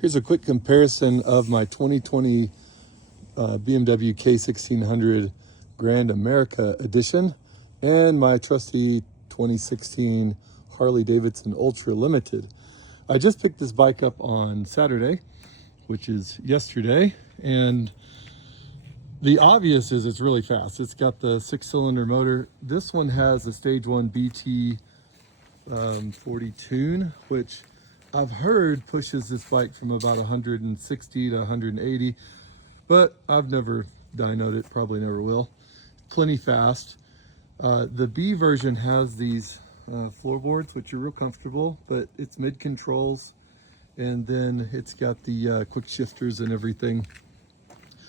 Here's a quick comparison of my 2020 BMW K1600 Grand America Edition and my trusty 2016 Harley Davidson Ultra Limited. I just picked this bike up on Saturday, which is yesterday, and the obvious is it's really fast. It's got the 6-cylinder motor. This one has a stage 1 BT 40 tune, which I've heard pushes this bike from about 160 to 180, but I've never dynoed it, probably never will. Plenty fast. The B version has these floorboards, which are real comfortable, but it's mid controls, and then it's got the quick shifters and everything.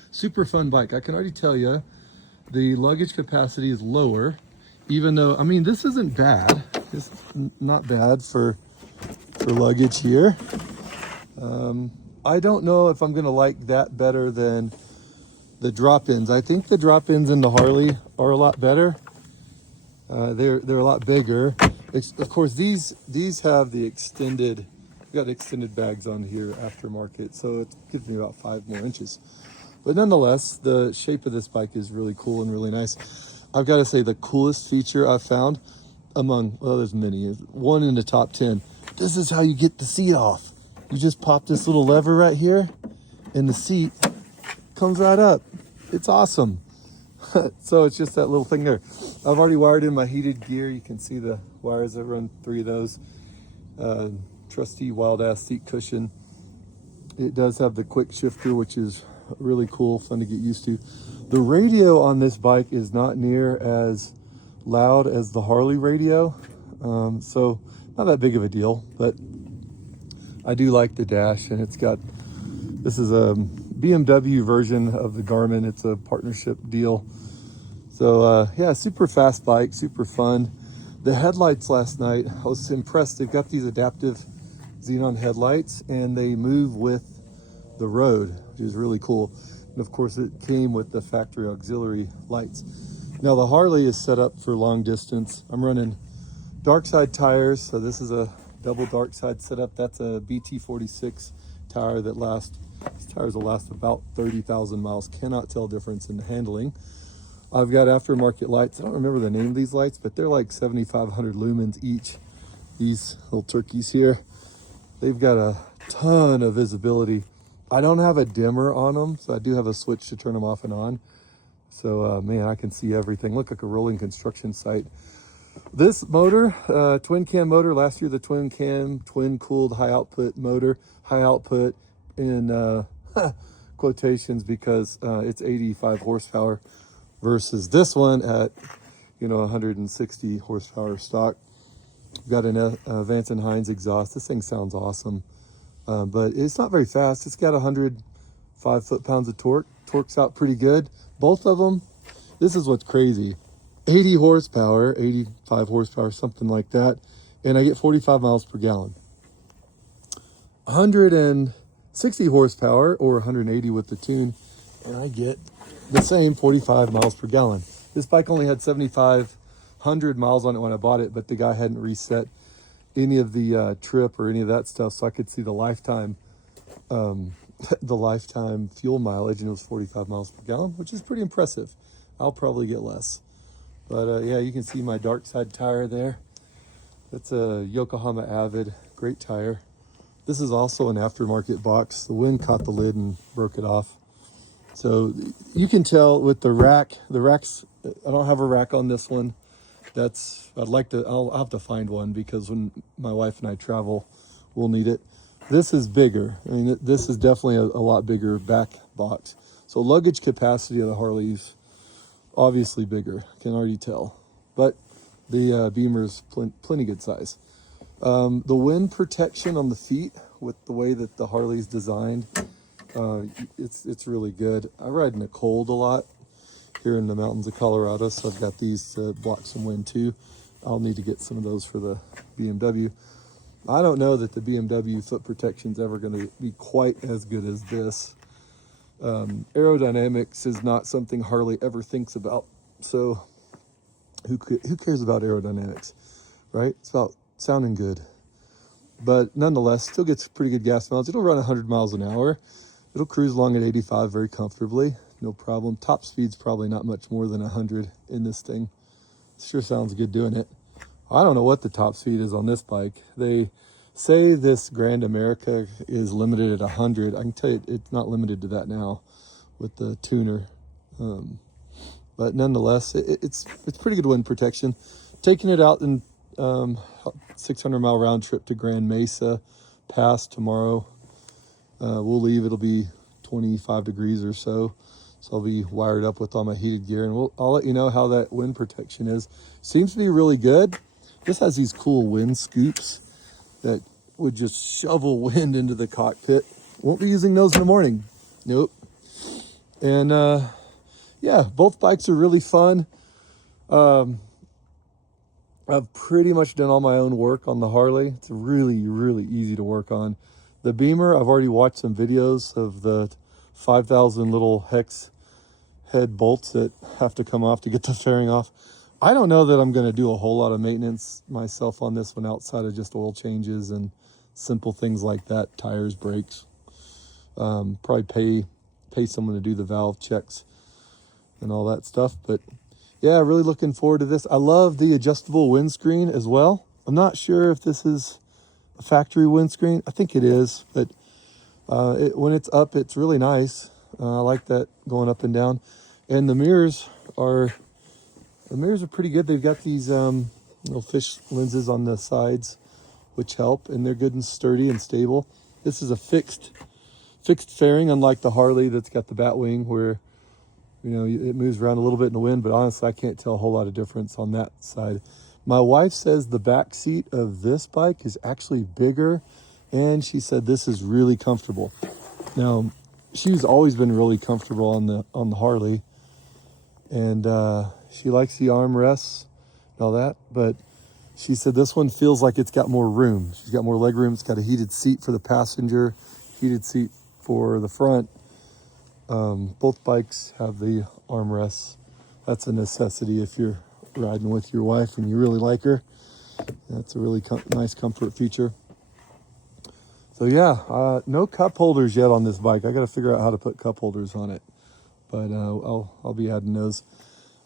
Super fun bike. I can already tell you the luggage capacity is lower, even though, I mean, this isn't bad. It's not bad for luggage here. I don't know if I'm gonna like that better than the drop-ins. I think the drop-ins in the Harley are a lot better. They're a lot bigger. Of course, these have the extended, got extended bags on here aftermarket, so it gives me about 5 more inches. But nonetheless, the shape of this bike is really cool and really nice. I've got to say, the coolest feature I've found among, well, there's many, one in the top 10. This is how you get the seat off. You just pop this little lever right here, and the seat comes right up. It's awesome. So it's just that little thing there. I've already wired in my heated gear. You can see the wires. I run 3 of those. Trusty wild ass seat cushion. It does have the quick shifter, which is really cool, fun to get used to. The radio on this bike is not near as loud as the Harley radio, so not that big of a deal, but I do like the dash, and it's got, this is a BMW version of the Garmin. It's a partnership deal. So yeah, super fast bike, super fun. The headlights last night, I was impressed. They've got these adaptive xenon headlights, and they move with the road, which is really cool. And of course, it came with the factory auxiliary lights. Now the Harley is set up for long distance. I'm running dark side tires, so this is a double dark side setup. That's a BT46 tire that lasts, these tires will last about 30,000 miles. Cannot tell difference in the handling. I've got aftermarket lights. I don't remember the name of these lights, but they're like 7,500 lumens each. These little turkeys here, they've got a ton of visibility. I don't have a dimmer on them, so I do have a switch to turn them off and on. So man, I can see everything. Look like a rolling construction site. This motor, twin cam motor, last year the twin cam, twin cooled high output motor, high output in quotations because it's 85 horsepower versus this one at, 160 horsepower stock. Got an Vance & Hines exhaust. This thing sounds awesome, but it's not very fast. It's got 105 foot-pounds of torque. Torque's out pretty good. Both of them, this is what's crazy. 80 horsepower, 85 horsepower, something like that. And I get 45 miles per gallon. 160 horsepower or 180 with the tune, and I get the same 45 miles per gallon. This bike only had 7,500 miles on it when I bought it, but the guy hadn't reset any of the trip or any of that stuff, so I could see the lifetime the lifetime fuel mileage, and it was 45 miles per gallon, which is pretty impressive. I'll probably get less. But yeah, you can see my dark side tire there. That's a Yokohama Avid, great tire. This is also an aftermarket box. The wind caught the lid and broke it off. So you can tell with the racks, I don't have a rack on this one. I'll have to find one because when my wife and I travel, we'll need it. This is bigger. I mean, this is definitely a lot bigger back box. So luggage capacity of the Harley's obviously bigger, can already tell. But the Beamer's plenty good size. The wind protection on the feet with the way that the Harley's designed, it's really good. I ride in the cold a lot here in the mountains of Colorado, so I've got these to block some wind too. I'll need to get some of those for the BMW. I don't know that the BMW foot protection is ever going to be quite as good as this. Aerodynamics is not something Harley ever thinks about. So who cares about aerodynamics, right? It's about sounding good. but nonetheless, still gets pretty good gas mileage. It'll run 100 miles an hour. It'll cruise along at 85 very comfortably, no problem. Top speed's probably not much more than 100 in this thing. Sure sounds good doing it. I don't know what the top speed is on this bike. They say this Grand America is limited at 100. I can tell you it's not limited to that now with the tuner. But nonetheless, it's pretty good wind protection. Taking it out in 600-mile round trip to Grand Mesa Pass tomorrow. We'll leave. It'll be 25 degrees or so. So I'll be wired up with all my heated gear, and I'll let you know how that wind protection is. Seems to be really good. This has these cool wind scoops that would just shovel wind into the cockpit. Won't be using those in the morning. Nope. And yeah, both bikes are really fun. I've pretty much done all my own work on the Harley. It's really, really easy to work on. The Beamer, I've already watched some videos of the 5,000 little hex head bolts that have to come off to get the fairing off. I don't know that I'm going to do a whole lot of maintenance myself on this one outside of just oil changes and simple things like that, tires, brakes. Probably pay someone to do the valve checks and all that stuff. But yeah, really looking forward to this. I love the adjustable windscreen as well. I'm not sure if this is a factory windscreen. I think it is, but when it's up, it's really nice. I like that going up and down. And the mirrors are pretty good. They've got these little fish lenses on the sides, which help, and they're good and sturdy and stable. This is a fixed fairing, unlike the Harley that's got the bat wing where, you know, it moves around a little bit in the wind, but honestly, I can't tell a whole lot of difference on that side. My wife says the back seat of this bike is actually bigger, and she said this is really comfortable. Now, she's always been really comfortable on the Harley, and she likes the armrests and all that, but she said this one feels like it's got more room. She's got more leg room. It's got a heated seat for the passenger, heated seat for the front. Both bikes have the armrests. That's a necessity if you're riding with your wife and you really like her. That's a really nice comfort feature. So yeah, no cup holders yet on this bike. I got to figure out how to put cup holders on it, but I'll be adding those.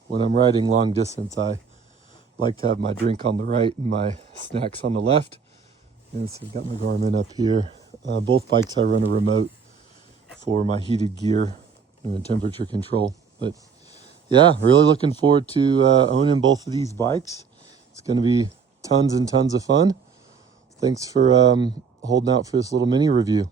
When I'm riding long distance, I like to have my drink on the right and my snacks on the left. And so I've got my Garmin up here. Both bikes I run a remote for my heated gear and temperature control. But yeah, really looking forward to owning both of these bikes. It's going to be tons and tons of fun. Thanks for holding out for this little mini review.